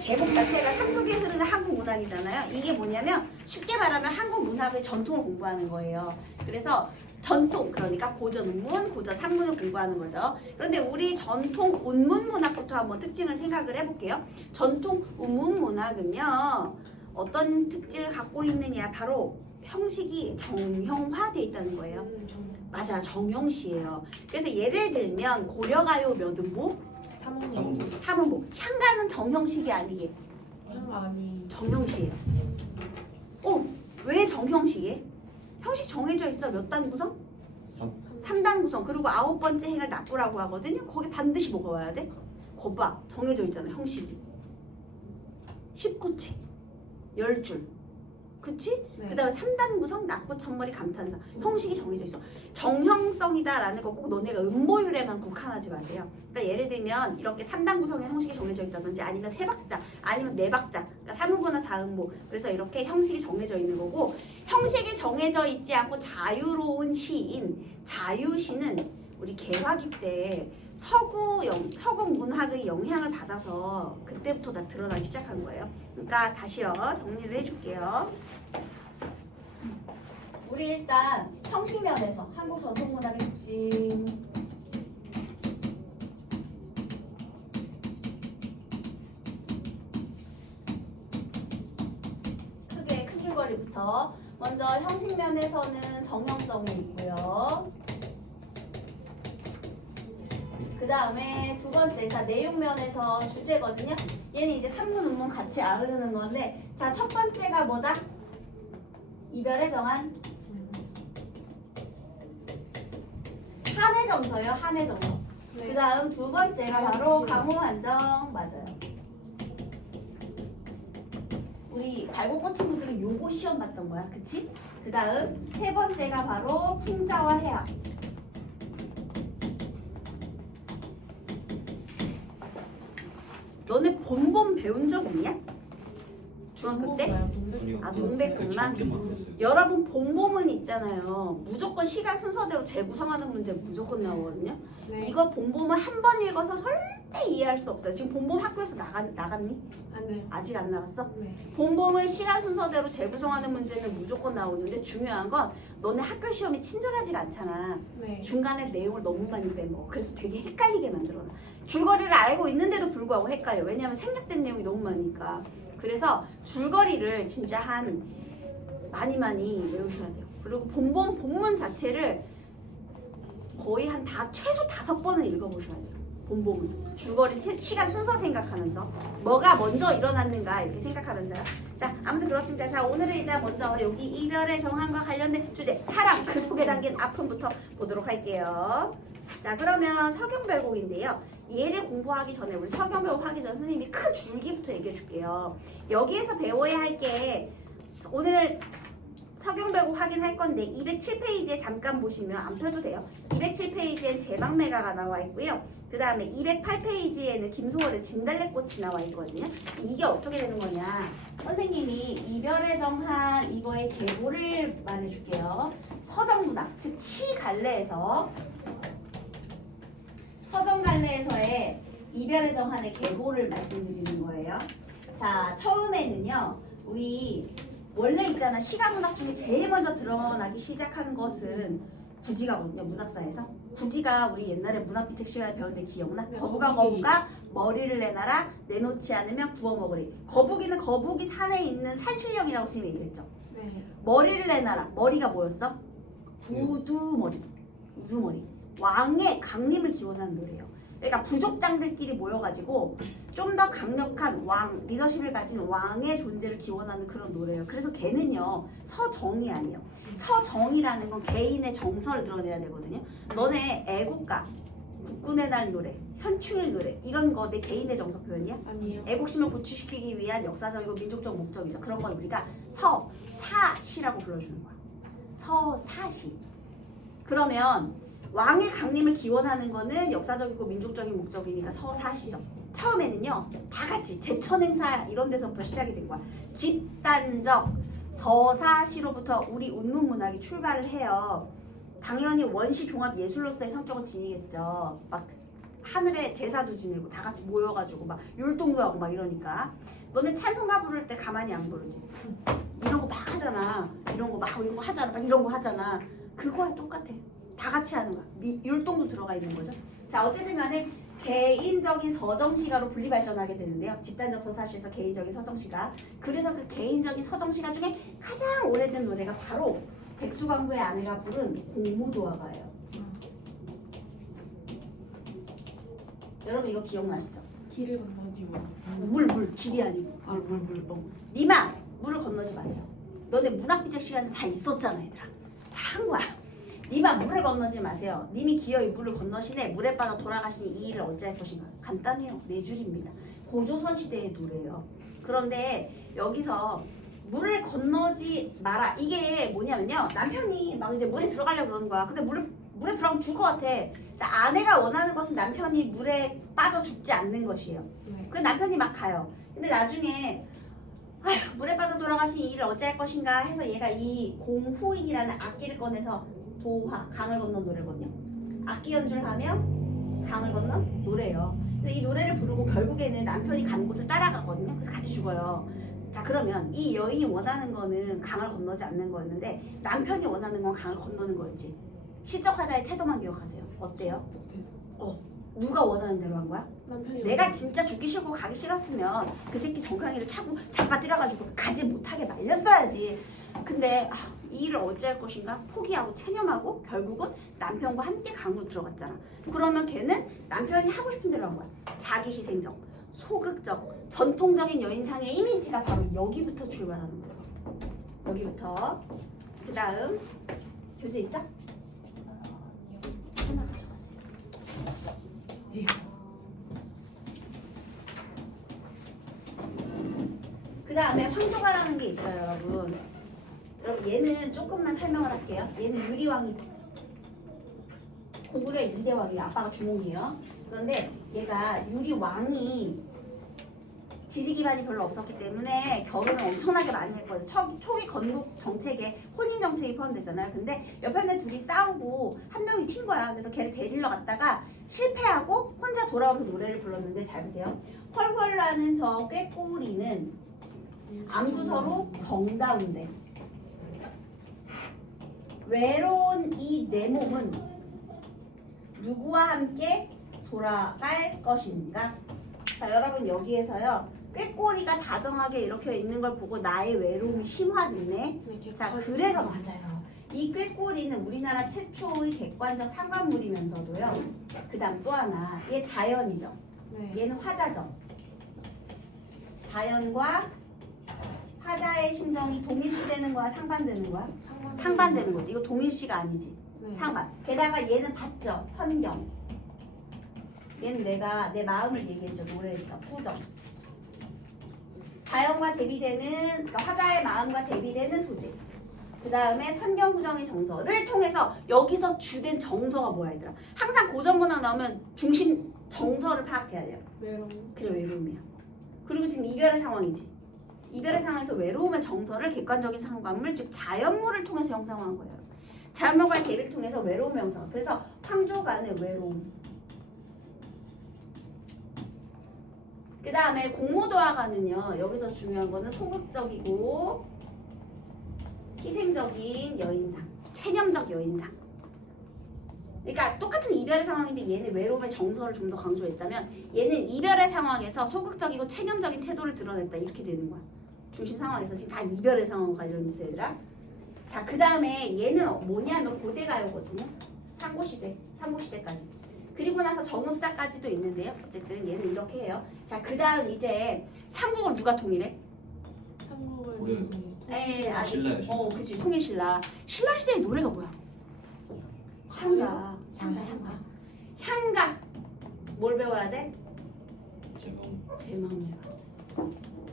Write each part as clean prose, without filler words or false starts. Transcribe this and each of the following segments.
제목 자체가 삶 속에 흐르는 한국 문학이잖아요. 이게 뭐냐면 쉽게 말하면 한국 문학의 전통을 공부하는 거예요. 그래서 전통, 그러니까 고전 운문, 고전 산문을 공부하는 거죠. 그런데 우리 전통 운문 문학부터 한번 특징을 생각을 해볼게요. 전통 운문 문학은요, 어떤 특징을 갖고 있느냐, 바로 형식이 정형화되어 있다는 거예요. 맞아, 정형시예요. 그래서 예를 들면 고려가요 몇 음보? 3원이 3음보. 향가는 정형식이 아니게 아니 정형시예요. 왜 정형시에? 형식 정해져 있어. 몇 단 구성? 3단 구성. 그리고 9번째 행을 납부라고 하거든요. 거기 반드시 뭐가 와야 돼? 거봐. 정해져 있잖아. 형식이. 19체. 10줄. 그치? 네. 그 다음에 3단 구성, 납부, 첫머리, 감탄사. 형식이 정해져 있어. 정형성이다라는 거 꼭 너네가 음보율에만 국한하지 마세요. 그러니까 예를 들면 이렇게 3단 구성의 형식이 정해져 있다든지 아니면 3박자, 아니면 4박자. 그러니까 3음보나 4음보. 그래서 이렇게 형식이 정해져 있는 거고, 형식이 정해져 있지 않고 자유로운 시인, 자유시는 우리 개화기 때 서구 문학의 영향을 받아서 그때부터 다 드러나기 시작한 거예요. 그러니까 다시요, 정리를 해줄게요. 우리 일단 형식면에서 한국 전통문학의 특징, 크게 큰 줄거리부터 먼저 형식면에서는 정형성이 있고요. 그 다음에 두 번째, 자, 내용면에서 주제거든요. 얘는 이제 산문, 운문 같이 아우르는 건데, 자, 첫 번째가 뭐다? 이별의 정한 한의 정서요, 한의 정서. 네. 그 다음 두 번째가 바로 가무한정. 맞아요. 우리 발고고 친구들은 요거 시험 봤던 거야, 그치? 그 다음 세 번째가 바로 풍자와 해학. 너네 본본 배운 적 있냐? 중학교 때? 아, 동백금만? 여러분 본범은 있잖아요. 무조건 시간 순서대로 재구성하는 문제 무조건 나오거든요. 네. 이거 본범은 한 번 읽어서 절대 이해할 수 없어요. 지금 본범 학교에서 나갔니? 네. 아직 안 나갔어? 네. 본범을 시간 순서대로 재구성하는 문제는 무조건 나오는데 중요한 건 너네 학교 시험이 친절하지가 않잖아. 네. 중간에 내용을 너무 많이 빼먹어. 그래서 되게 헷갈리게 만들어놔. 줄거리를 알고 있는데도 불구하고 헷갈려. 왜냐하면 생략된 내용이 너무 많으니까. 그래서 줄거리를 진짜 많이 외우셔야 돼요. 그리고 본문 자체를 거의 최소 5번은 읽어보셔야 돼요. 본본은. 줄거리 시간 순서 생각하면서 뭐가 먼저 일어났는가 이렇게 생각하면서요. 자, 아무튼 그렇습니다. 자, 오늘은 일단 먼저 여기 이별의 정한과 관련된 주제 사랑, 그 속에 담긴 아픔부터 보도록 할게요. 자, 그러면 서경별곡인데요. 얘를 공부하기 전에 우리 서경별곡 하기 전 선생님이 큰 줄기부터 얘기해 줄게요. 여기에서 배워야 할 게 오늘 서경별곡 확인할 건데 207페이지에 잠깐 보시면 안 펴도 돼요. 207페이지엔 제방매가가 나와 있고요. 그 다음에 208페이지에는 김소월의 진달래꽃이 나와 있거든요. 이게 어떻게 되는 거냐? 선생님이 이별의 정한 이거의 계보를 말해줄게요. 서정문학, 즉 시갈래에서 서정갈래에서의 이별의 정한의 계보를 말씀드리는 거예요. 자, 처음에는요, 우리 원래 있잖아, 시가문학 중에 제일 먼저 드러나기 시작하는 것은 구지가거든요. 문학사에서 구지가 우리 옛날에 문학비책 시간에 배웠는데 기억나? 네, 거북아 머리를 내놔라, 내놓지 않으면 구워먹으리. 거북이는 거북이 산에 있는 산신령이라고 선생님이 얘기했죠. 네. 머리를 내놔라. 머리가 뭐였어? 우두머리. 왕의 강림을 기원하는 노래예요. 그러니까 부족장들끼리 모여가지고 좀 더 강력한 왕, 리더십을 가진 왕의 존재를 기원하는 그런 노래예요. 그래서 걔는요, 서정이 아니에요. 서정이라는 건 개인의 정서를 드러내야 되거든요. 너네 애국가, 국군의 날 노래, 현충일 노래 이런 거 내 개인의 정서 표현이야? 아니에요. 애국심을 구축시키기 위한 역사적이고 민족적 목적이죠. 그런 건 우리가 서사시라고 불러주는 거야. 서사시. 그러면 왕의 강림을 기원하는 거는 역사적이고 민족적인 목적이니까 서사시죠. 처음에는요, 다 같이 제천행사 이런 데서부터 시작이 된 거야. 집단적 서사시로부터 우리 운문문학이 출발을 해요. 당연히 원시 종합 예술로서의 성격을 지니겠죠. 막 하늘에 제사도 지내고 다 같이 모여가지고 막 율동도 하고 막 이러니까 너네 찬송가 부를 때 가만히 안 부르지. 이런 거 막 하잖아. 이런 거 막 이런 거 하잖아. 막 이런 거 하잖아. 그거와 똑같아. 다 같이 하는 거야. 율동도 들어가 있는 거죠. 자, 어쨌든 간에 개인적인 서정시가로 분리 발전하게 되는데요. 집단적 서사시에서 개인적인 서정시가. 그래서 그 개인적인 서정시가 중에 가장 오래된 노래가 바로 백수광부의 아내가 부른 공무도화가예요. 여러분 이거 기억나시죠? 길을 건너지고. 물 길이 아니고 물 니마 물을 건너지 마세요. 너네 문학비책 시간에 다 있었잖아 얘들아. 다 한 거야. 니마 물을 건너지 마세요. 님이 기어이 물을 건너시네. 물에 빠져 돌아가시니 이 일을 어찌할 것인가. 간단해요. 네 줄입니다. 고조선 시대의 노래예요. 그런데 여기서 물을 건너지 마라. 이게 뭐냐면요. 남편이 막 이제 물에 들어가려고 그러는 거야. 근데 물에 들어가면 죽을 것 같아. 자, 아내가 원하는 것은 남편이 물에 빠져 죽지 않는 것이에요. 네. 그 남편이 막 가요. 근데 나중에 아휴, 물에 빠져 돌아가신 이 일을 어찌할 것인가 해서 얘가 이 공후인이라는 악기를 꺼내서 도화, 강을 건넌 노래거든요. 악기 연주를 하면 강을 건넌 노래예요. 근데 이 노래를 부르고 결국에는 남편이 가는 곳을 따라가거든요. 그래서 같이 죽어요. 자, 그러면 이 여인이 원하는 거는 강을 건너지 않는 거였는데 남편이 원하는 건 강을 건너는 거였지. 시적 화자의 태도만 기억하세요. 어때요? 누가 원하는 대로 한 거야? 남편이 내가 진짜 죽기 싫고 가기 싫었으면 그 새끼 정강이를 차고 잡아뜨려가지고 가지 못하게 말렸어야지. 근데 이 일을 어찌할 것인가 포기하고 체념하고 결국은 남편과 함께 강으로 들어갔잖아. 그러면 걔는 남편이 하고 싶은 대로 한 거야. 자기 희생적, 소극적, 전통적인 여인상의 이미지가 바로 여기부터 출발하는 거야. 여기부터. 그 다음 교재 있어? 하나 가져가세요. 예. 그 다음에 황조가라는 게 있어요, 여러분. 여러분 얘는 조금만 설명을 할게요. 얘는 유리왕이 고구려의 2대 왕이에요. 아빠가 주몽이에요. 그런데 얘가 유리왕이 지지 기반이 별로 없었기 때문에 결혼을 엄청나게 많이 했거든요. 초기 건국 정책에 혼인 정책이 포함되잖아요. 근데 옆편에 둘이 싸우고 한 명이 튄 거야. 그래서 걔를 데리러 갔다가 실패하고 혼자 돌아오면서 노래를 불렀는데 잘 보세요. 헐헐라는 저 꾀꼬리는 암수서로 정다운데 외로운 이 내 몸은 누구와 함께 돌아갈 것인가? 자, 여러분 여기에서요. 꾀꼬리가 다정하게 이렇게 있는 걸 보고 나의 외로움이 심화됐네. 네, 자, 그래서 맞아요. 이 꾀꼬리는 우리나라 최초의 객관적 상관물이면서도요. 그 다음 또 하나, 얘 자연이죠. 네. 얘는 화자죠. 자연과 화자의 심정이 동일시되는 거야, 상반되는 거야? 상반되는 거지. 이거 동일시가 아니지. 네. 상반. 게다가 얘는 봤죠. 선경. 얘는 내가 내 마음을 얘기했죠. 노래했죠. 후정. 자연과 대비되는, 그러니까 화자의 마음과 대비되는 소재. 그 다음에 선경, 후정의 정서를 통해서 여기서 주된 정서가 뭐야 얘들아. 항상 고전문학 나오면 중심 정서를 파악해야 돼요. 외로움. 그래, 외로움이야. 그리고 지금 이별의 상황이지. 이별의 상황에서 외로움의 정서를 객관적인 상관물, 즉 자연물을 통해서 형상화한 거예요. 자연물과의 대비를 통해서 외로움의 형상. 그래서 황조가는 외로움. 그 다음에 공모도화가는요. 여기서 중요한 거는 소극적이고 희생적인 여인상, 체념적 여인상. 그러니까 똑같은 이별의 상황인데 얘는 외로움의 정서를 좀 더 강조했다면 얘는 이별의 상황에서 소극적이고 체념적인 태도를 드러냈다. 이렇게 되는 거야. 중심 상황에서 지금 다 이별의 상황과 관련이 있어요, 얘들아. 자, 그 다음에 얘는 뭐냐면 고대가요거든요. 삼국시대, 삼국시대까지. 그리고 나서 정읍사까지도 있는데요. 어쨌든 얘는 이렇게 해요. 자, 그 다음 이제 삼국을 누가 통일해? 삼국을 아직. 신라요. 그치. 통일신라. 신라시대의 노래가 뭐야? 향가. 향가. 뭘 배워야 돼? 제망녀.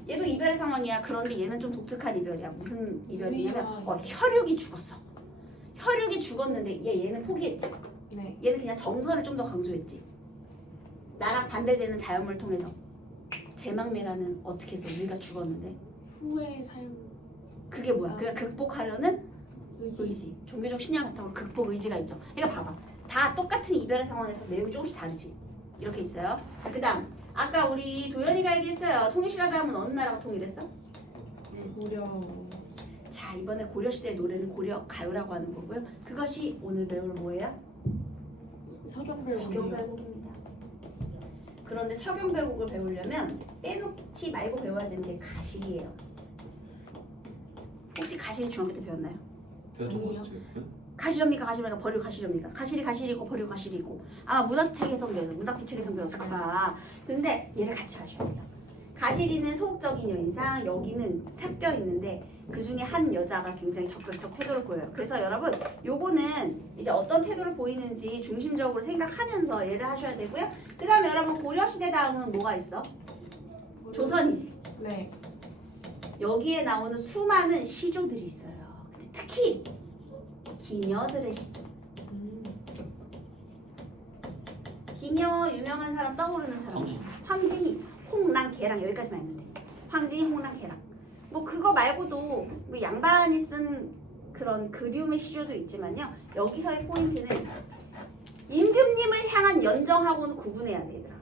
얘도 이별의 상황이야. 그런데 얘는 좀 독특한 이별이야. 무슨 이별이냐면 혈육이 죽었어. 혈육이 죽었는데 얘는 포기했지. 네. 얘는 그냥 정서를 좀 더 강조했지. 나랑 반대되는 자연물 통해서. 제망매가는 어떻게 했어? 우리가 죽었는데. 후의 삶. 그게 뭐야? 그가 극복하려는 의지. 종교적 신념 같은 거 극복 의지가 있죠. 그러니까 봐봐. 다 똑같은 이별의 상황에서 내용이 조금씩 다르지. 이렇게 있어요. 자, 그다음 아까 우리 도연이가 얘기했어요. 통일시라다 하면 어느 나라가 통일했어? 고려. 자, 이번에 고려시대 노래는 고려 가요라고 하는 거고요. 그것이 오늘 배울 뭐예요? 서경별곡. 서경별곡입니다. 그런데 서경별곡을 배우려면 빼놓지 말고 배워야 되는 게 가실이에요. 혹시 가실 중학교 때 배웠나요? 배웠던 거 아니요. 같아요. 가실입니까? 가실입니까? 버리고 가실입니까? 가실이 가실이고 버리고 가실이고. 아마 문학책에서 배웠어. 문학비책에서 배웠을 거야. 근데 얘를 같이 하셔야 돼요. 가실이는 소극적인 여인상, 여기는 섞여 있는데 그 중에 한 여자가 굉장히 적극적 태도를 보여요. 그래서 여러분 요거는 이제 어떤 태도를 보이는지 중심적으로 생각하면서 얘를 하셔야 되고요. 그 다음에 여러분 고려시대 다음은 뭐가 있어? 조선이지. 네. 여기에 나오는 수많은 시조들이 있어요. 근데 특히 기녀들의 시조. 기녀 유명한 사람 떠오르는 사람. 황진이, 홍랑, 개랑 여기까지만 있는데. 황진이, 홍랑, 개랑. 뭐 그거 말고도 뭐 양반이 쓴 그런 그리움의 시조도 있지만요. 여기서의 포인트는 임금님을 향한 연정하고는 구분해야 돼, 얘들아.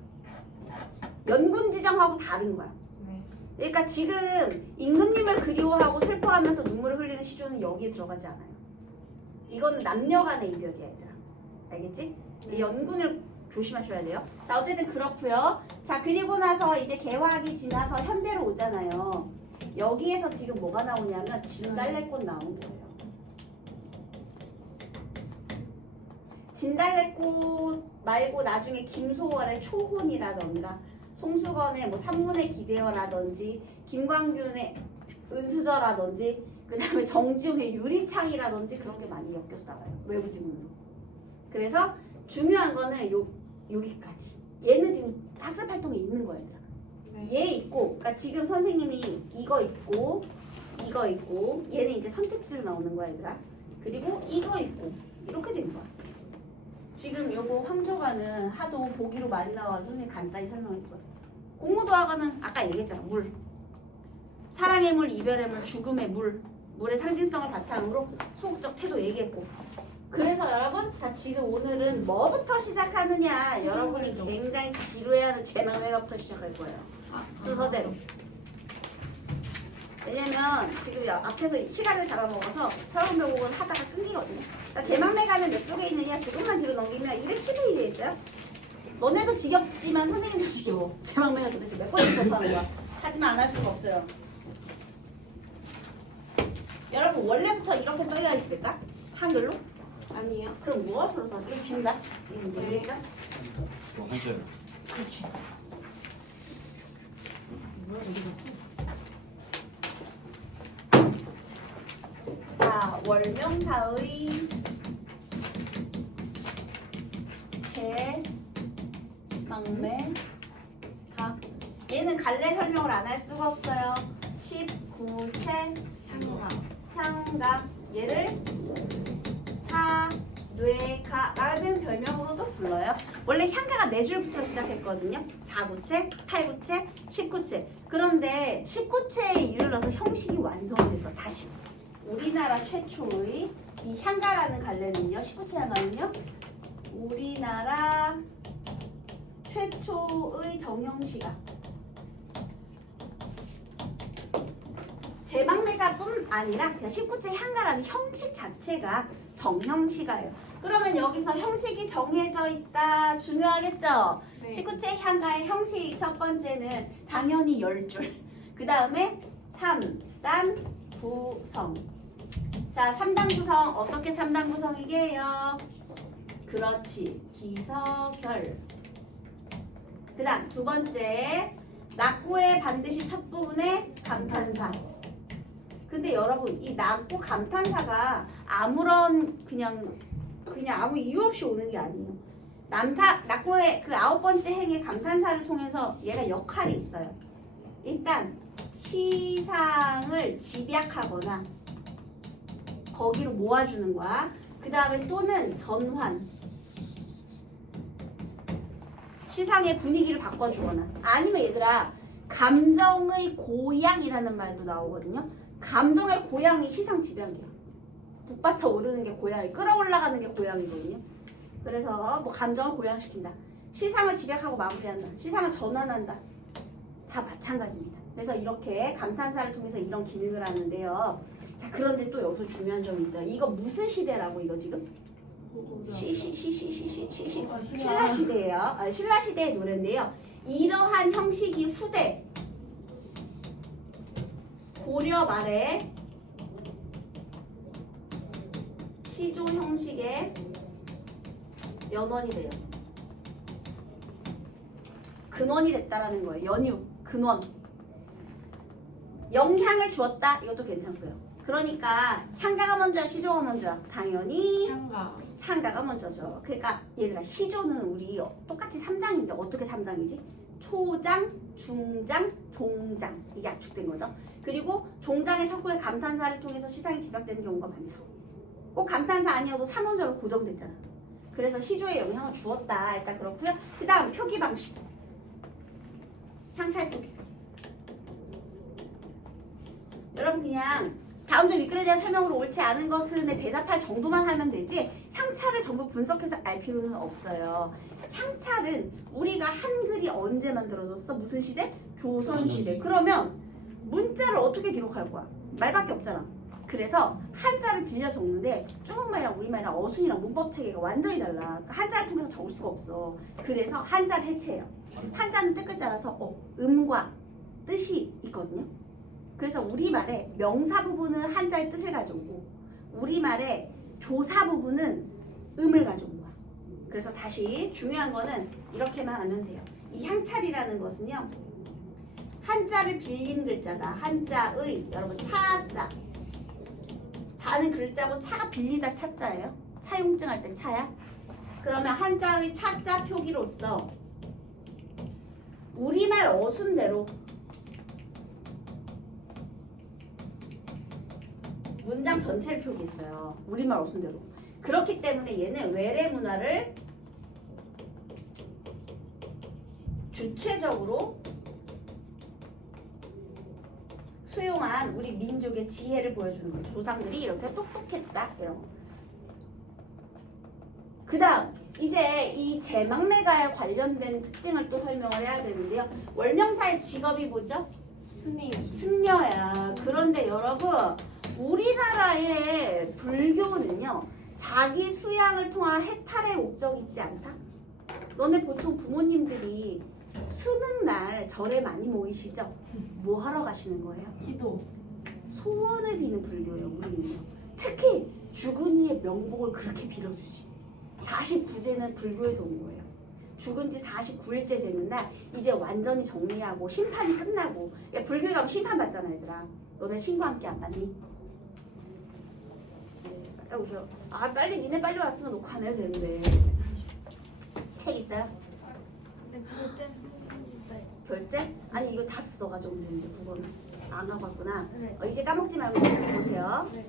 연군지정하고 다른 거야. 네. 그러니까 지금 임금님을 그리워하고 슬퍼하면서 눈물을 흘리는 시조는 여기에 들어가지 않아요. 이거는 남녀 간의 이별이야, 얘들아. 알겠지? 이 연군을 조심하셔야 돼요. 자, 어쨌든 그렇고요. 자, 그리고 나서 이제 개화기 지나서 현대로 오잖아요. 여기에서 지금 뭐가 나오냐면 진달래꽃 나오는 거예요. 진달래꽃 말고 나중에 김소월의 초혼이라던가 송수건의 뭐 산문의 기대어라든지 김광균의 은수저라든지 그 다음에 정지용의 유리창이라든지 그런 게 많이 엮여서 나와요. 외부 지문으로. 그래서 중요한 거는 여기까지. 얘는 지금 학습 활동에 있는 거예요. 얘들아. 네. 얘 있고, 그러니까 지금 선생님이 이거 있고, 이거 있고, 얘는 이제 선택지로 나오는 거야, 얘들아. 그리고 이거 있고, 이렇게 된 거야. 지금 요거 황조가는 하도 보기로 많이 나와서 선생님 간단히 설명했거든. 공무도화가는 아까 얘기했잖아, 물. 사랑의 물, 이별의 물, 죽음의 물. 물의 상징성을 바탕으로 소극적 태도 얘기했고. 그래서 여러분, 자 지금 오늘은 뭐부터 시작하느냐? 여러분이 굉장히 지루해하는 제망매가부터 시작할 거예요. 순서대로. 왜냐면 지금 앞에서 시간을 잡아먹어서 서른배곡은 하다가 끊기거든요. 자, 제망매가는 몇 쪽에 있느냐? 조금만 뒤로 넘기면 210페이지에 있어요. 너네도 지겹지만 선생님도 지겨워. 제망매가 도대체 몇 번씩 접하는 거야. 하지만 안 할 수가 없어요. 여러분 원래부터 이렇게 써야 있을까? 한글로? 아니요. 그럼 무엇으로 써? 이거 진다. 이거 이제 얘기했죠? 한자요. 그렇죠. 자, 월명사의 제망매가 얘는 갈래 설명을 안 할 수가 없어요. 19체 향가. 향가 얘를 사뇌가라는 별명으로도 불러요. 원래 향가가 4줄부터 시작했거든요. 4구체, 8구체, 19체. 그런데 19체에 이르러서 형식이 완성됐어. 다시. 우리나라 최초의 이 향가라는 갈래는요. 19체 향가는요. 우리나라 최초의 정형시가 제망매가뿐 아니라 그냥 19체 향가라는 형식 자체가 정형시가예요. 그러면 여기서 형식이 정해져 있다. 중요하겠죠? 네. 19체 향가의 형식 첫 번째는 당연히 10줄. 그 다음에 3단 구성. 자, 3단 구성 어떻게 3단 구성이게 해요? 그렇지. 기서결. 그 다음 두 번째 낙구의 반드시 첫 부분에 감탄사. 근데 여러분 이 낙구 감탄사가 아무런 그냥 아무 이유 없이 오는 게 아니에요. 낙구의 그 9번째 행의 감탄사를 통해서 얘가 역할이 있어요. 일단 시상을 집약하거나 거기로 모아주는 거야. 그 다음에 또는 전환. 시상의 분위기를 바꿔주거나 아니면 얘들아 감정의 고양이라는 말도 나오거든요. 감정의 고양이 시상 집약이야. 북받쳐 오르는 게 고양이, 끌어올라가는 게 고양이거든요. 그래서 뭐 감정을 고양시킨다. 시상을 집약하고 마무리한다. 시상을 전환한다. 다 마찬가지입니다. 그래서 이렇게 감탄사를 통해서 이런 기능을 하는데요. 자, 그런데 또 여기서 중요한 점이 있어요. 이거 무슨 시대라고 이거 지금? 신라 시대예요. 신라 시대의 노래인데요. 이러한 형식이 후대 고려 말에 시조 형식의 연원이 돼요. 근원이 됐다라는 거예요. 연유, 근원. 영향을 주었다. 이것도 괜찮고요. 그러니까 향가가 먼저야, 시조가 먼저야? 당연히 향가가 먼저죠. 그러니까 얘들아, 시조는 우리 똑같이 3장인데 어떻게 3장이지? 초장, 중장, 종장. 이게 압축된 거죠. 그리고 종장의 첫 구의 감탄사를 통해서 시상이 집약되는 경우가 많죠. 꼭 감탄사 아니어도 3원절로 고정됐잖아. 그래서 시조에 영향을 주었다. 일단 그렇고요. 그 다음 표기 방식. 향찰 표기. 여러분 그냥 다음 절 리글에 대한 설명으로 옳지 않은 것은에 대답할 정도만 하면 되지 향찰을 전부 분석해서 알 필요는 없어요. 향찰은 우리가 한글이 언제 만들어졌어? 무슨 시대? 조선시대. 그러면 문자를 어떻게 기록할 거야? 말밖에 없잖아. 그래서 한자를 빌려 적는데 중국말이랑 우리말이랑 어순이랑 문법 체계가 완전히 달라. 그러니까 한자를 통해서 적을 수가 없어. 그래서 한자를 해체해요. 한자는 뜻글자라서 음과 뜻이 있거든요. 그래서 우리말의 명사 부분은 한자의 뜻을 가져오고 우리말의 조사 부분은 음을 가져온 거야. 그래서 다시 중요한 거는 이렇게만 하면 돼요. 이 향찰이라는 것은요. 한자를 빌린 글자다. 한자의 여러분 차자. 자는 글자고 차가 빌리다 차자예요. 차용증 할 때 차야. 그러면 한자의 차자 표기로서 우리말 어순대로 문장 전체를 표기했어요. 우리말 어순대로. 그렇기 때문에 얘는 외래 문화를 주체적으로 수용한 우리 민족의 지혜를 보여주는 거예요. 조상들이 이렇게 똑똑했다. 이런 거. 그 다음 이제 이 제망매가에 관련된 특징을 또 설명을 해야 되는데요. 월명사의 직업이 뭐죠? 승려야. 그런데 여러분 우리나라의 불교는요. 자기 수양을 통한 해탈의 목적이 있지 않다? 너네 보통 부모님들이 수능날 절에 많이 모이시죠? 뭐 하러 가시는 거예요? 기도. 소원을 비는 불교예요. 우리는요. 특히 죽은 이의 명복을 그렇게 빌어주지. 49제는 불교에서 온 거예요. 죽은 지 49일째 되는 날 이제 완전히 정리하고 심판이 끝나고 불교에 가면 심판 받잖아 얘들아. 너네 친구와 함께 안 받니? 네, 빨리 오셔. 아 빨리 니네 빨리 왔으면 녹화 안 해도 되는데. 책 있어요? 결제? 아니 이거 자습 써가지고 오면 되는데 국어는 안 가봤구나. 네. 이제 까먹지 말고 이렇게 보세요. 네.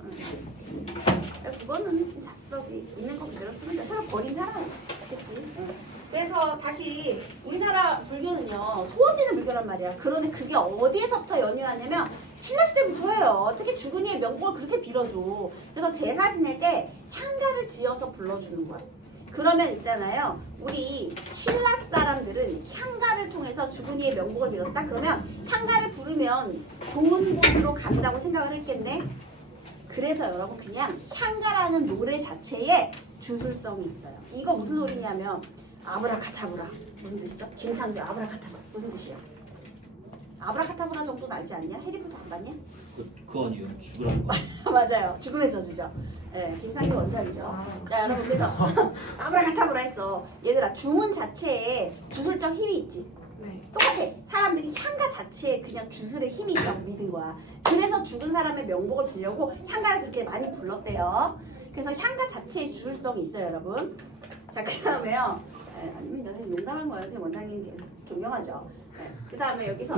국어는 자습석이 있는 거 그대로 쓰면 돼. 서로 버린 사람 그치? 그래서 다시 우리나라 불교는요 소원 비는 불교란 말이야. 그런데 그게 어디에서부터 연유하냐면 신라시대부터예요. 특히 죽은 이의 명복을 그렇게 빌어줘. 그래서 제사 지낼 때 향가를 지어서 불러주는 거야. 그러면 있잖아요. 우리 신라 사람들은 향가를 통해서 죽은 이의 명복을 빌었다. 그러면 향가를 부르면 좋은 곳으로 간다고 생각을 했겠네. 그래서 여러분 그냥 향가라는 노래 자체에 주술성이 있어요. 이거 무슨 소리냐면 아브라카타브라 무슨 뜻이죠? 김상규 아브라카타브라 무슨 뜻이에요? 아브라카타브라 정도는 알지 않냐? 해리포터 안 봤냐? 그거 아니에요? 죽으라는 거. 맞아요. 죽음의 저주죠. 네, 김상규 원작이죠. 자 여러분 그래서 아브라카타브라 했어. 얘들아 주문 자체에 주술적 힘이 있지. 네. 똑같아. 사람들이 향가 자체에 그냥 주술의 힘이 있다고 믿은 거야. 그래서 죽은 사람의 명복을 빌려고 향가를 그렇게 많이 불렀대요. 그래서 향가 자체에 주술성이 있어요, 여러분. 자, 그 다음에요. 아닙니다. 선생님 농담한 거예요. 선생님 원장님 존경하죠. 그 다음에 여기서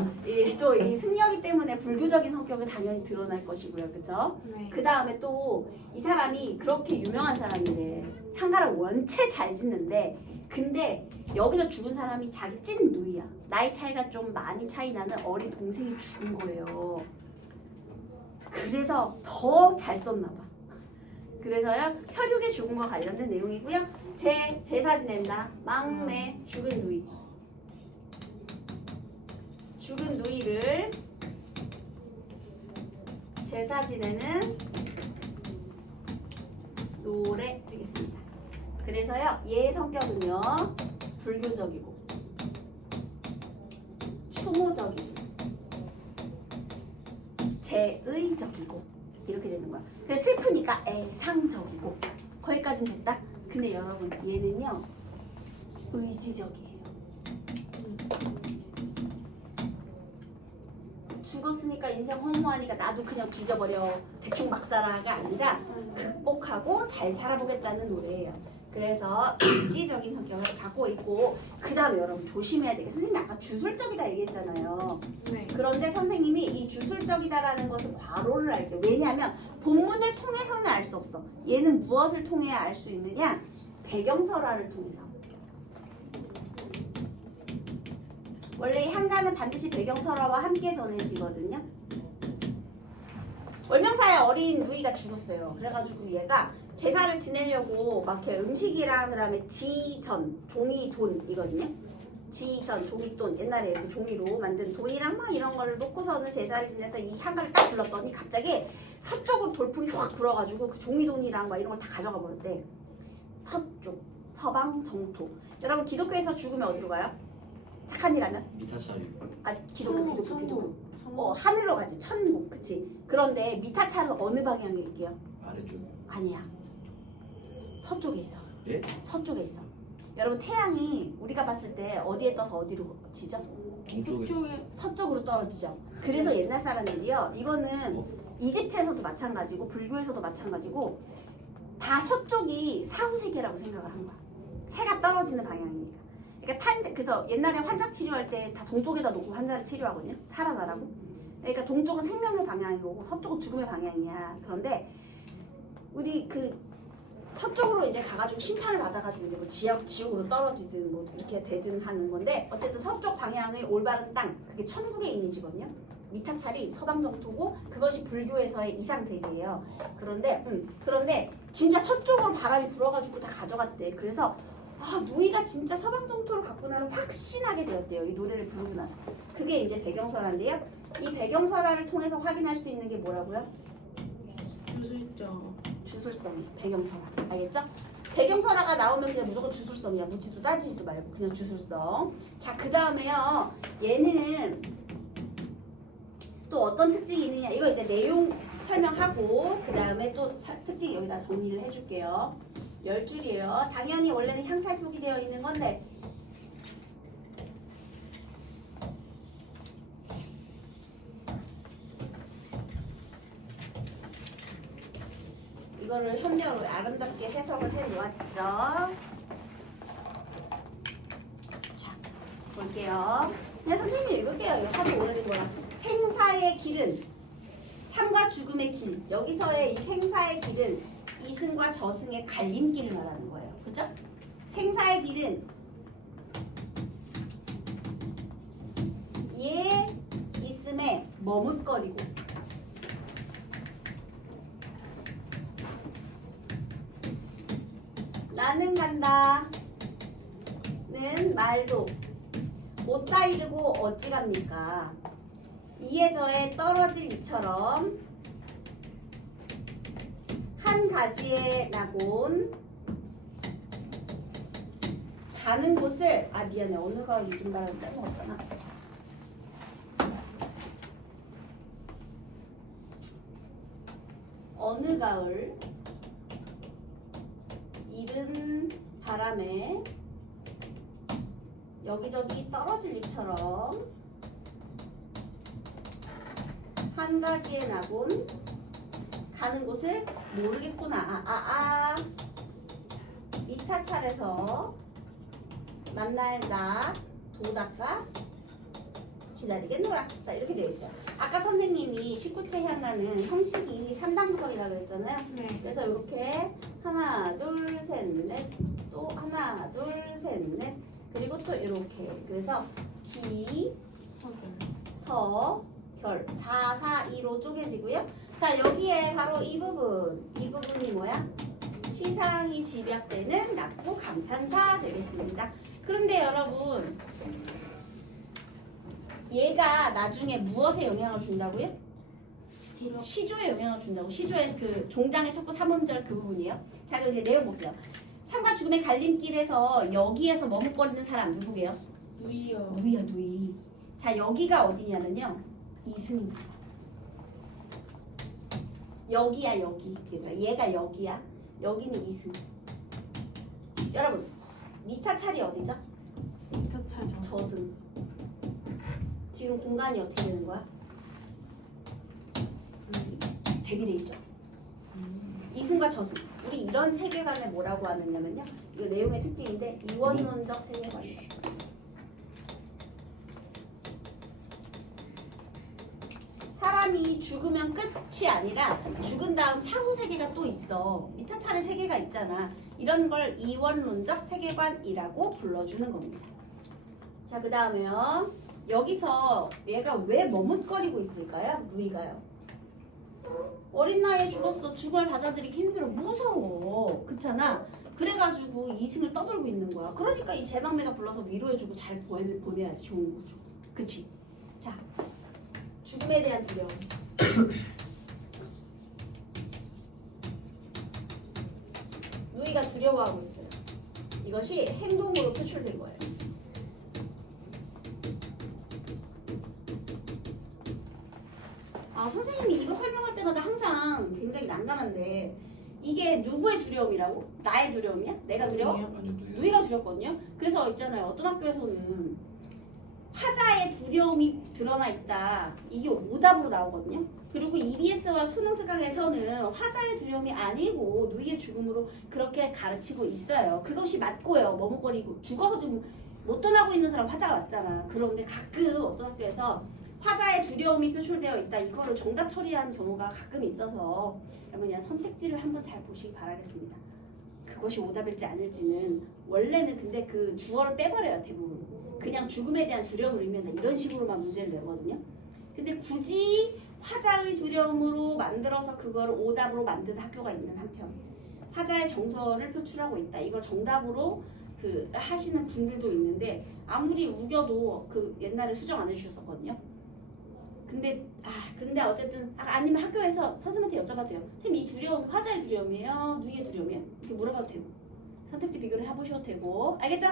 또 이 승려이기 때문에 불교적인 성격은 당연히 드러날 것이고요. 그죠? 네. 그 다음에 또 이 사람이 그렇게 유명한 사람인데 향가를 원체 잘 짓는데 근데 여기서 죽은 사람이 자기 찐 누이야. 나이 차이가 좀 많이 차이 나는 어린 동생이 죽은 거예요. 그래서 더 잘 썼나 봐. 그래서요 혈육의 죽음과 관련된 내용이고요. 제사 지낸다. 막내 죽은 누이. 죽은 누이를 제사 지내는 노래 되겠습니다. 그래서요 얘의 성격은요 불교적이고 추모적이고 제의적이고 이렇게 되는 거야. 그래서 슬프니까 애상적이고 거기까지는 됐다. 근데 여러분 얘는요 의지적이에요. 죽었으니까 인생 허무하니까 나도 그냥 뒤져버려 대충 막 살아가 아니라 극복하고 잘 살아보겠다는 노래예요. 그래서 의지적인 성격을 갖고 있고 그 다음에 여러분 조심해야 되게 선생님이 아까 주술적이다 얘기했잖아요. 네. 그런데 선생님이 이 주술적이다라는 것을 괄호를 할게요. 왜냐하면 본문을 통해서는 알 수 없어. 얘는 무엇을 통해야 알 수 있느냐? 배경설화를 통해서. 원래 이 한가는 반드시 배경설화와 함께 전해지거든요. 월명사의 어린 누이가 죽었어요. 그래가지고 얘가 제사를 지내려고 막 이렇게 음식이랑 그다음에 지전, 종이 돈이거든요. 지전, 종이 돈 옛날에 이렇게 종이로 만든 돈이랑 막 이런 거를 놓고서는 제사를 지내서 이 한가를 딱 불렀더니 갑자기 서쪽으로 돌풍이 확 불어가지고 그 종이 돈이랑 막 이런 걸 다 가져가 버렸대. 서쪽, 서방, 정토. 여러분 기독교에서 죽으면 어디로 가요? 착한 일 하면? 미타차류. 아 기독교. 천국. 하늘로 가지. 천국. 그치? 그런데 미타차는 어느 방향에 있게요? 아래쪽. 아니야. 서쪽에 있어. 예? 서쪽에 있어. 여러분 태양이 우리가 봤을 때 어디에 떠서 어디로 지죠? 동쪽에. 쪽에 서쪽으로 떨어지죠. 그래서 옛날 사람들이요. 이거는 이집트에서도 마찬가지고 불교에서도 마찬가지고 다 서쪽이 사후세계라고 생각을 한 거야. 해가 떨어지는 방향이니까. 그러니까 그래서 옛날에 환자 치료할 때 다 동쪽에다 놓고 환자를 치료하거든요. 살아나라고. 그러니까 동쪽은 생명의 방향이고 서쪽은 죽음의 방향이야. 그런데 우리 그 서쪽으로 이제 가가지고 심판을 받아가지고 이제 뭐 지옥으로 떨어지든 뭐 이렇게 되든 하는 건데 어쨌든 서쪽 방향의 올바른 땅 그게 천국에 있는 집이거든요. 미타찰이 서방정토고 그것이 불교에서의 이상세계예요. 그런데 진짜 서쪽으로 바람이 불어가지고 다 가져갔대. 그래서 누이가 진짜 서방정토를 갖구나를 확신하게 되었대요. 이 노래를 부르고 나서. 그게 이제 배경설화인데요. 이 배경설화를 통해서 확인할 수 있는 게 뭐라고요? 주술적. 주술성이 배경설화. 알겠죠? 배경설화가 나오면 그냥 무조건 주술성이야. 묻지도 따지지도 말고 그냥 주술성. 자, 그 다음에요. 얘는 또 어떤 특징이 있느냐. 이거 이제 내용 설명하고 그 다음에 또 특징 여기다 정리를 해줄게요. 10줄이에요. 당연히 원래는 향찰 표기되어 있는 건데 이거를 현명으로 아름답게 해석을 해 놓았죠. 자, 볼게요. 그냥 선생님 읽을게요. 이거 하도 오래된 거야. 생사의 길은 삶과 죽음의 길. 여기서의 이 생사의 길은 이승과 저승의 갈림길을 말하는 거예요. 그죠? 생사의 길은 얘 있음에 머뭇거리고 나는 간다는 말도 못다 이르고 어찌 갑니까? 이에 저에 떨어질 잎처럼 한 가지에 나곤 가는 곳을 미안해 어느 가을 이름 말하는 빼먹었잖아. 어느 가을 이른 바람에 여기저기 떨어질 잎처럼 한 가지에 나곤 가는 곳을 모르겠구나. 미타찰에서 만날 나 도닦아 기다리겠노라. 자, 이렇게 되어 있어요. 아까 선생님이 19체 향가는 형식이 3단 구성이라고 그랬잖아요. 네. 그래서 이렇게 하나 둘 셋 넷 또 하나 둘 셋 넷 그리고 또 이렇게 그래서 기, 서, 결 4, 4, 2로 쪼개지고요. 자, 여기에 바로 이 부분이 뭐야? 시상이 집약되는 낙구 감탄사 되겠습니다. 그런데 여러분, 얘가 나중에 무엇에 영향을 준다고요? 시조에 영향을 준다고. 시조의 그 종장의 첩보 3음절 그 부분이에요. 자, 그럼 이제 내용 볼게요. 삶과 죽음의 갈림길에서 여기에서 머뭇거리는 사람 누구게요? 누이요. 누이야, 누이. 자, 여기가 어디냐면요, 이승입니다. 여기야, 여기. 얘들아, 얘가 여기야. 여기는 이승. 여러분, 미타찰이 어디죠? 미터차죠. 저승. 지금 공간이 어떻게 되는 거야? 대비돼 있죠. 이승과 저승. 우리 이런 세계관을 뭐라고 하느냐면요, 이거 내용의 특징인데 이원론적 세계관. 사람이 죽으면 끝이 아니라 죽은 다음 사후 세계가 또 있어. 미타찰의 세계가 있잖아. 이런 걸 이원론적 세계관이라고 불러주는 겁니다. 자, 그 다음에요. 여기서 얘가 왜 머뭇거리고 있을까요? 누이가요. 어린 나이에 죽었어. 죽음을 받아들이기 힘들어. 무서워. 그렇잖아. 그래가지고 이승을 떠들고 있는 거야. 그러니까 이 제방매가 불러서 위로해주고 잘 보내야지. 좋은 거죠. 그치? 자, 죽음에 대한 두려움. 누이가 두려워하고 있어요. 이것이 행동으로 표출된 거예요. 아, 선생님이 이거 설명할 때마다 항상 굉장히 난감한데, 이게 누구의 두려움이라고? 나의 두려움이야? 내가 두려워? 누이가 두렵거든요. 그래서 있잖아요, 어떤 학교에서는 화자의 두려움이 드러나 있다, 이게 오답으로 나오거든요. 그리고 EBS와 수능 특강에서는 화자의 두려움이 아니고 누이의 죽음으로 그렇게 가르치고 있어요. 그것이 맞고요. 머뭇거리고 죽어서 지금 못 떠나고 있는 사람 화자가 맞잖아. 그런데 가끔 어떤 학교에서 화자의 두려움이 표출되어 있다, 이거를 정답 처리하는 경우가 가끔 있어서 여러분 그냥 선택지를 한번 잘 보시기 바라겠습니다. 그것이 오답일지 아닐지는 원래는, 근데 그 주어를 빼버려요. 대부분 그냥 죽음에 대한 두려움을 의미한다 이런 식으로만 문제를 내거든요. 근데 굳이 화자의 두려움으로 만들어서 그걸 오답으로 만든 학교가 있는 한편, 화자의 정서를 표출하고 있다, 이걸 정답으로 그 하시는 분들도 있는데, 아무리 우겨도 그 옛날에 수정 안 해주셨었거든요. 근데 어쨌든 아니면 학교에서 선생님한테 여쭤봐도 돼요. 선생님, 이 두려움 화자의 두려움이에요? 누이의 두려움이에요? 이렇게 물어봐도 되고, 선택지 비교를 해보셔도 되고, 알겠죠?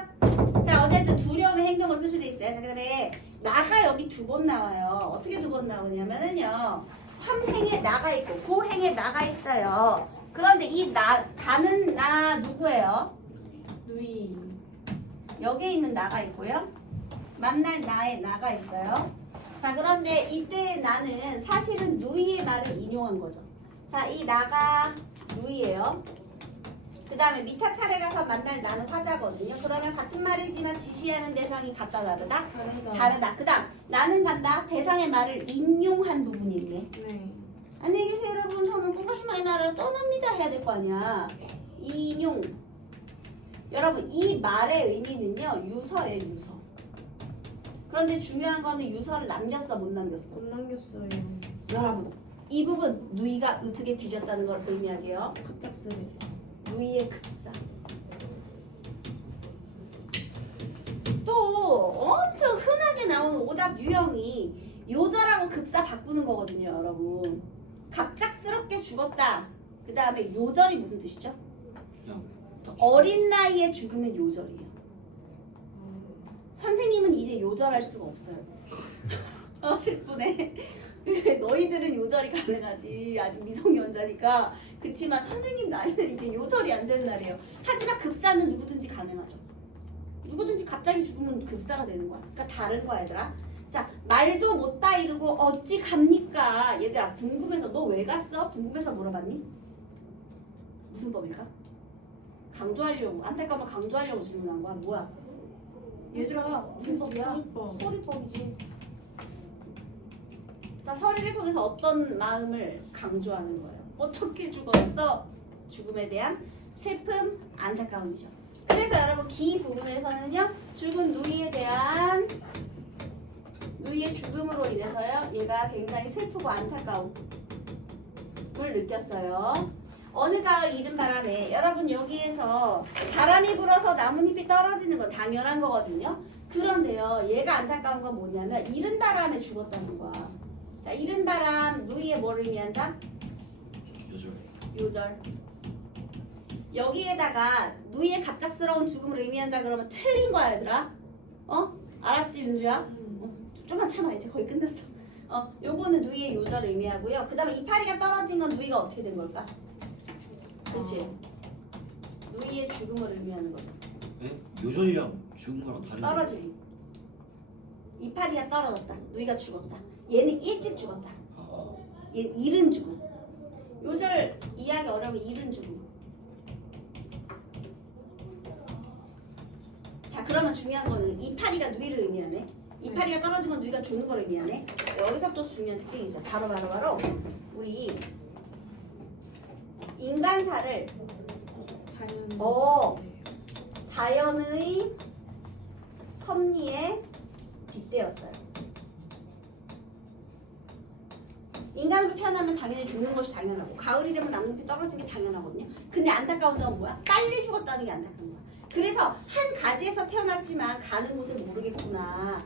자, 어쨌든 두려움의 행동으로 표시돼 있어요. 자, 그 다음에 나가 여기 두 번 나와요. 어떻게 두 번 나오냐면은요, 삼행에 나가 있고 고행에 나가 있어요. 그런데 이 가는 나 누구예요? 누이. 여기에 있는 나가 있고요, 만날 나에 나가 있어요. 자, 그런데 이때 나는 사실은 누이의 말을 인용한 거죠. 자, 이 나가 누이예요. 그 다음에 미타 차례 가서 만날 나는 화자거든요. 그러면 같은 말이지만 지시하는 대상이 같다 다르다? 다르다. 그 다음 나는 간다. 대상의 말을 인용한 부분이 있네. 네. 안녕히 계세요 여러분, 저는 꿈과 희망의 나라로 떠납니다 해야 될 거 아니야. 인용. 여러분, 이 말의 의미는요, 유서예요, 유서. 그런데 중요한 거는 유서를 남겼어, 못 남겼어? 못 남겼어요. 여러분, 이 부분 누이가 어떻게 뒤졌다는 걸 의미하게요. 갑작스레. 누이의 급사. 또 엄청 흔하게 나오는 오답 유형이 요절하고 급사 바꾸는 거거든요, 여러분. 갑작스럽게 죽었다. 그 다음에 요절이 무슨 뜻이죠? 어린 나이에 죽으면 요절이에요. 선생님은 이제 요절할 수가 없어요. 슬프네. 너희들은 요절이 가능하지, 아직 미성년자니까. 그치만 선생님 나이는 이제 요절이 안 되는 날이에요. 하지만 급사는 누구든지 가능하죠. 누구든지 갑자기 죽으면 급사가 되는 거야. 그러니까 다른 거야, 얘들아. 자, 말도 못 다 이루고 어찌 갑니까? 얘들아, 궁금해서 너 왜 갔어? 궁금해서 물어봤니? 무슨 법일까? 강조하려고, 안타까움을 강조하려고 질문한 거야. 뭐야? 얘들아, 무슨 법이야? 서리법. 서리법이지. 자, 서리를 통해서 어떤 마음을 강조하는 거예요? 어떻게 죽었어? 죽음에 대한 슬픔, 안타까움이죠. 그래서 여러분, 기 부분에서는요, 죽은 누이에 대한, 누이의 죽음으로 인해서요, 얘가 굉장히 슬프고 안타까움. 느꼈어요. 어느 가을 이른 바람에 여러분 여기에서 바람이 불어서 나뭇잎이 떨어지는 건 당연한 거거든요. 그런데요, 얘가 안타까운 건 뭐냐면 이른 바람에 죽었다는 거야. 자, 이른 바람 누이에 뭘 의미한다? 요절. 요절. 여기에다가 누이의 갑작스러운 죽음을 의미한다 그러면 틀린 거야, 얘들아. 알았지, 윤주야? 좀만 참아, 이제 거의 끝났어. 요거는 누이의 요절을 의미하고요. 그 다음에 이파리가 떨어진 건 누이가 어떻게 된 걸까? 그치? 누이의 죽음을 의미하는 거죠. 네? 요절이랑 죽은 거랑 다른 거. 떨어짐. 이파리가 떨어졌다. 누이가 죽었다. 얘는 일찍 죽었다. 얘는 이른 죽음. 요절 이해하기 어려운 이른 죽음. 자, 그러면 중요한 거는 이파리가 누이를 의미하네. 이파리가 떨어진 건 누이가 죽는 걸 의미하네. 여기서 또 중요한 특징이 있어요. 바로 우리 인간사를 자연. 자연의 섭리에 빗대었어요. 인간으로 태어나면 당연히 죽는 것이 당연하고 가을이 되면 나뭇잎이 떨어지는 게 당연하거든요. 근데 안타까운 점은 뭐야? 빨리 죽었다는 게 안타까운 거야. 그래서 한 가지에서 태어났지만 가는 곳을 모르겠구나.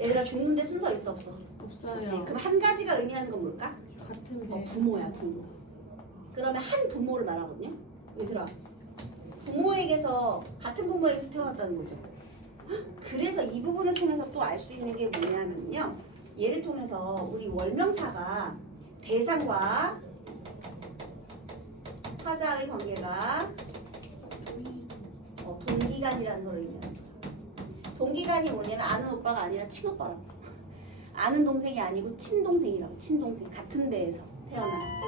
얘들아, 죽는데 순서 있어 없어? 없어요. 그치? 그럼 한 가지가 의미하는 건 뭘까? 같은 배. 부모야, 부모. 그러면 한 부모를 말하거든요. 얘들아, 부모에게서 같은 부모에게서 태어났다는 거죠. 그래서 이 부분을 통해서 또 알 수 있는 게 뭐냐면요, 얘를 통해서 우리 월명사가 대상과 화자의 관계가 동기간이라는 걸 의미합니다. 동기간이 뭐냐면 아는 오빠가 아니라 친오빠라고. 아는 동생이 아니고 친동생이라고. 친동생. 같은 배에서 태어난.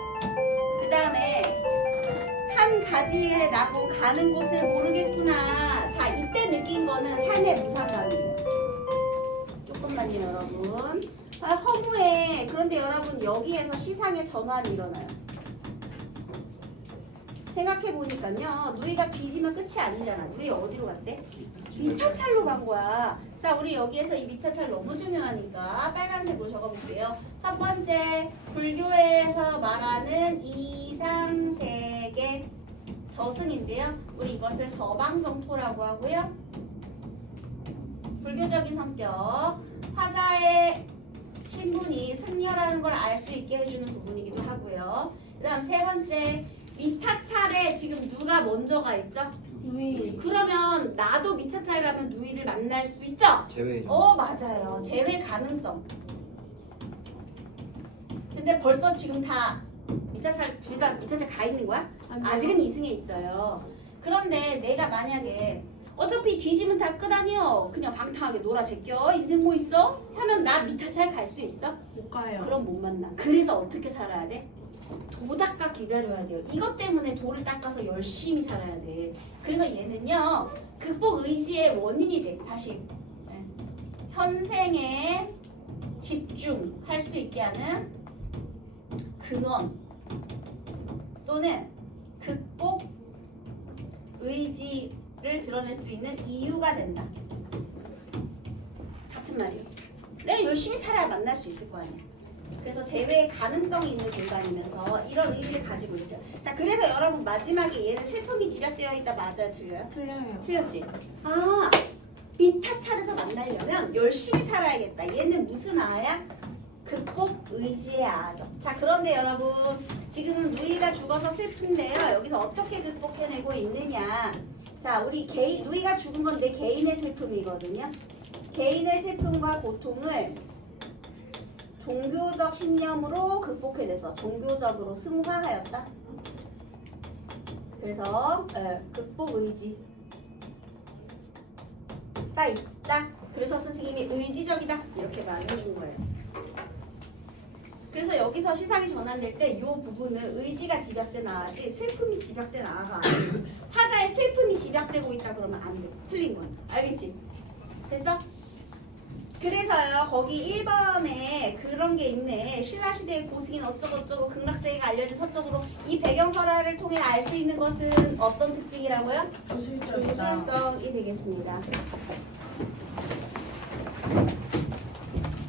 그 다음에 한 가지에 나고 가는 곳을 모르겠구나. 자, 이때 느낀 거는 삶의 무상감이에요. 조금만요, 여러분. 허무해. 그런데 여러분, 여기에서 시상의 전환이 일어나요. 생각해보니까요, 누이가 뒤지면 끝이 아니잖아. 누이 어디로 갔대? 미타찰로 간 거야. 자, 우리 여기에서 이 미타찰 너무 중요하니까 빨간색으로 적어볼게요. 첫 번째, 불교에서 말하는 이상세계 저승인데요. 우리 이것을 서방정토라고 하고요. 불교적인 성격, 화자의 신분이 승려라는 걸 알 수 있게 해주는 부분이기도 하고요. 그 다음 세 번째, 미타찰에 지금 누가 먼저가 있죠? 누이. 그러면 나도 미타찰 가면 누이를 만날 수 있죠? 제외죠. 맞아요. 제외 가능성. 근데 벌써 지금 다 미타찰 둘 다 미타찰 가 있는 거야? 아직은 이승에 있어요. 그런데 내가 만약에 어차피 뒤지면 다 끝 아니여. 그냥 방탕하게 놀아 제껴. 인생 뭐 있어? 하면 나 미타찰 갈 수 있어? 못 가요. 그럼 못 만나. 그래서 어떻게 살아야 돼? 도 닦아 기다려야 돼요. 이것 때문에 도를 닦아서 열심히 살아야 돼. 그래서 얘는요, 극복 의지의 원인이 돼. 다시 현생에 집중할 수 있게 하는 근원 또는 극복 의지를 드러낼 수 있는 이유가 된다. 같은 말이에요. 내가 열심히 살아야 만날 수 있을 거 아니야. 그래서 재회의 가능성이 있는 공간이면서 이런 의미를 가지고 있어요. 자, 그래서 여러분 마지막에 얘는 슬픔이 집약되어 있다. 맞아요? 틀려요? 틀려요. 틀렸지? 미타찰에서 만나려면 열심히 살아야겠다. 얘는 무슨 아야? 극복 의지의 아죠. 자, 그런데 여러분 지금은 누이가 죽어서 슬픈데요. 여기서 어떻게 극복해내고 있느냐. 자, 우리 누이가 죽은 건 내 개인의 슬픔이거든요. 개인의 슬픔과 고통을 종교적 신념으로 극복해내서 종교적으로 승화하였다. 그래서 극복 의지 딱 있다. 그래서 선생님이 의지적이다 이렇게 말해준 거예요. 그래서 여기서 시상이 전환될 때 이 부분은 의지가 집약된 아지 슬픔이 집약된 아가 아니고 화자의 슬픔이 집약되고 있다 그러면 안 돼. 틀린 거야. 알겠지? 됐어? 그래서요, 거기 1번에 그런 게 있네. 신라시대의 고승인 어쩌고저쩌고 극락세계가 알려진 서적으로 이 배경설화를 통해 알 수 있는 것은 어떤 특징이라고요? 주술적이다. 주술성이 되겠습니다.